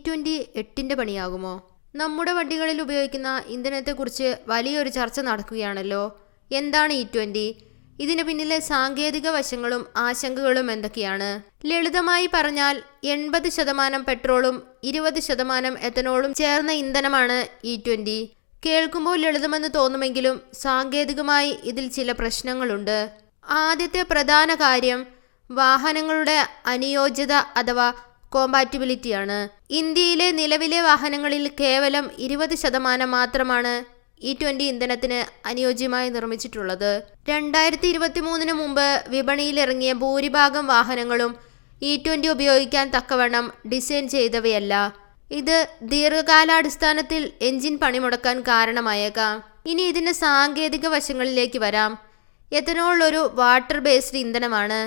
E20 8ന്റെ പണിയാകുമോ? നമ്മുടെ വണ്ടികളിൽ ഉപയോഗിക്കുന്ന ഇന്ധനത്തെക്കുറിച്ച് വലിയൊരു ചർച്ച നടക്കുകയാണല്ലോ. എന്താണ് E20? ഇതിന് പിന്നിലെ സാങ്കേതിക വശങ്ങളും ആശങ്കകളും എന്തൊക്കെയാണ്? ലളിതമായി പറഞ്ഞാൽ 80% പെട്രോളും 20% എത്തനോളും ചേർന്ന ഇന്ധനമാണ് E20. കേൾക്കുമ്പോൾ ലളിതമെന്ന് തോന്നുമെങ്കിലും സാങ്കേതികമായി ഇതിൽ ചില പ്രശ്നങ്ങളുണ്ട്. ആദ്യത്തെ പ്രധാന കാര്യം വാഹനങ്ങളുടെ അനുയോജ്യത അഥവാ കോമ്പാറ്റിബിലിറ്റിയാണ്. ഇന്ത്യയിലെ നിലവിലെ വാഹനങ്ങളിൽ കേവലം 20% മാത്രമാണ് E20 ഇന്ധനത്തിന് അനുയോജ്യമായി നിർമ്മിച്ചിട്ടുള്ളത്. 2023 മുമ്പ് വിപണിയിലിറങ്ങിയ ഭൂരിഭാഗം വാഹനങ്ങളും E20 ഉപയോഗിക്കാൻ തക്കവണ്ണം ഡിസൈൻ ചെയ്തവയല്ല. ഇത് ദീർഘകാലാടിസ്ഥാനത്തിൽ എഞ്ചിൻ പണിമുടക്കാൻ കാരണമായേക്കാം. ഇനി ഇതിന്റെ സാങ്കേതിക വശങ്ങളിലേക്ക് വരാം. എത്തനോൾ ഒരു വാട്ടർ ബേസ്ഡ് ഇന്ധനമാണ്.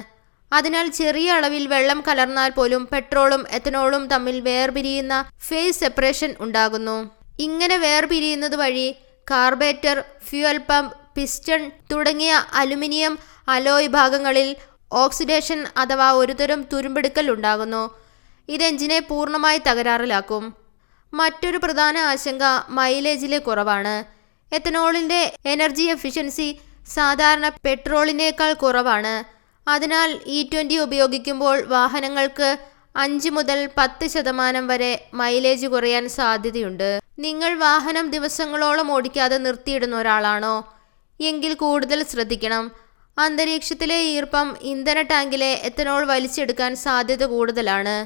അതിനാൽ ചെറിയ അളവിൽ വെള്ളം കലർന്നാൽ പോലും പെട്രോളും എത്തനോളും തമ്മിൽ വേർപിരിയുന്ന ഫേസ് സെപ്പറേഷൻ ഉണ്ടാകുന്നു. ഇങ്ങനെ വേർപിരിയുന്നത് വഴി കാർബേറ്റർ, ഫ്യൂവൽ പമ്പ്, പിസ്റ്റൺ തുടങ്ങിയ അലുമിനിയം അലോയ് ഭാഗങ്ങളിൽ ഓക്സിഡേഷൻ അഥവാ ഒരുതരം തുരുമ്പെടുക്കൽ ഉണ്ടാകുന്നു. ഇത് എഞ്ചിനെ പൂർണ്ണമായി തകരാറിലാക്കും. മറ്റൊരു പ്രധാന ആശങ്ക മൈലേജിലെ കുറവാണ്. എത്തനോളിന്റെ എനർജി എഫിഷ്യൻസി സാധാരണ പെട്രോളിനേക്കാൾ കുറവാണ്. അതിനാൽ E20 ഉപയോഗിക്കുമ്പോൾ വാഹനങ്ങൾക്ക് 5 മുതൽ 10% വരെ മൈലേജ് കുറയാൻ സാധ്യതയുണ്ട്. നിങ്ങൾ വാഹനം ദിവസങ്ങളോളം ഓടിക്കാതെ നിർത്തിയിടുന്ന ഒരാളാണോ? എങ്കിൽ കൂടുതൽ ശ്രദ്ധിക്കണം. അന്തരീക്ഷത്തിലെ ഈർപ്പം ഇന്ധന ടാങ്കിലെ എത്തനോൾ വലിച്ചെടുക്കാൻ സാധ്യത കൂടുതലാണ്.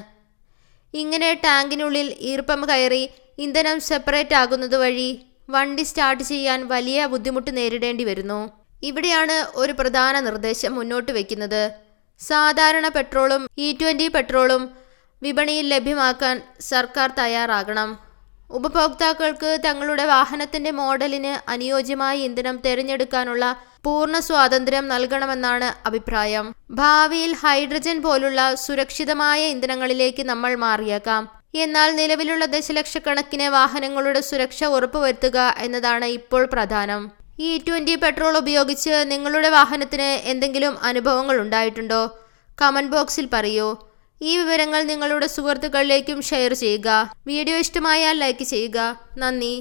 ഇങ്ങനെ ടാങ്കിനുള്ളിൽ ഈർപ്പം കയറി ഇന്ധനം സെപ്പറേറ്റ് ആകുന്നത് വഴി വണ്ടി സ്റ്റാർട്ട് ചെയ്യാൻ വലിയ ബുദ്ധിമുട്ട് നേരിടേണ്ടി വരുന്നു. ഇവിടെയാണ് ഒരു പ്രധാന നിർദ്ദേശം മുന്നോട്ട് വയ്ക്കുന്നത്. സാധാരണ പെട്രോളും E20 പെട്രോളും വിപണിയിൽ ലഭ്യമാക്കാൻ സർക്കാർ തയ്യാറാകണം. ഉപഭോക്താക്കൾക്ക് തങ്ങളുടെ വാഹനത്തിന്റെ മോഡലിന് അനുയോജ്യമായ ഇന്ധനം തിരഞ്ഞെടുക്കാനുള്ള പൂർണ്ണ സ്വാതന്ത്ര്യം നൽകണമെന്നാണ് അഭിപ്രായം. ഭാവിയിൽ ഹൈഡ്രജൻ പോലുള്ള സുരക്ഷിതമായ ഇന്ധനങ്ങളിലേക്ക് നമ്മൾ മാറിയേക്കാം. എന്നാൽ നിലവിലുള്ള ദശലക്ഷക്കണക്കിന് വാഹനങ്ങളുടെ സുരക്ഷ ഉറപ്പുവരുത്തുക എന്നതാണ് ഇപ്പോൾ പ്രധാനം. E20 പെട്രോൾ ഉപയോഗിച്ച് നിങ്ങളുടെ വാഹനത്തിന് എന്തെങ്കിലും അനുഭവങ്ങൾ ഉണ്ടായിട്ടുണ്ടോ? കമന്റ് ബോക്സിൽ പറയൂ. ഈ വിവരങ്ങൾ നിങ്ങളുടെ സുഹൃത്തുക്കളിലേക്കും ഷെയർ ചെയ്യുക. വീഡിയോ ഇഷ്ടമായാൽ ലൈക്ക് ചെയ്യുക. നന്ദി.